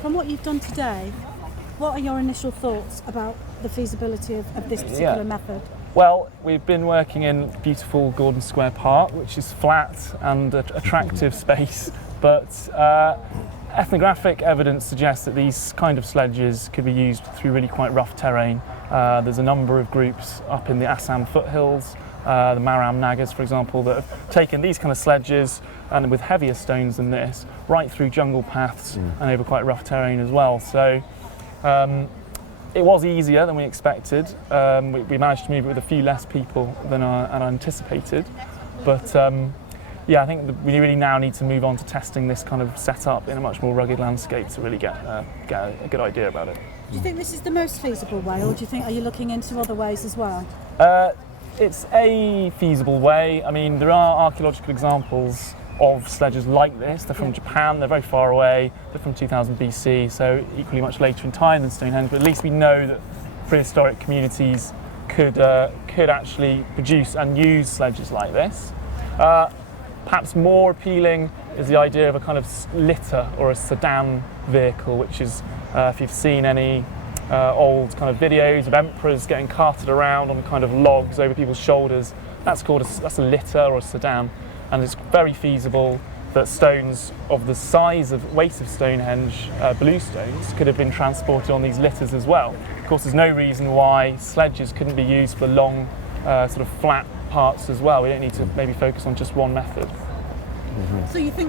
From what you've done today, what are your initial thoughts about the feasibility of this particular method? Well, we've been working in beautiful Gordon Square Park, which is flat and attractive space, but ethnographic evidence suggests that these kind of sledges could be used through really quite rough terrain. There's a number of groups up in the Assam foothills, the Maram Nagas, for example, that have taken these kind of sledges and with heavier stones than this, right through jungle paths and over quite rough terrain as well. So it was easier than we expected. We managed to move it with a few less people than I anticipated. But yeah, I think we really now need to move on to testing this kind of setup in a much more rugged landscape to really get a good idea about it. Do you think this is the most feasible way, or do you think, are you looking into other ways as well? It's a feasible way. I mean, there are archaeological examples of sledges like this. They're from Japan, they're very far away, they're from 2000 BC, so equally much later in time than Stonehenge, but at least we know that prehistoric communities could actually produce and use sledges like this. Perhaps more appealing is the idea of a kind of litter or a sedan vehicle, which is, if you've seen any old kind of videos of emperors getting carted around on kind of logs over people's shoulders, that's a litter or a sedan. And it's very feasible that stones of the size of weight of Stonehenge, bluestones, could have been transported on these litters as well. Of course, there's no reason why sledges couldn't be used for long, sort of flat parts as well. We don't need to maybe focus on just one method. So you think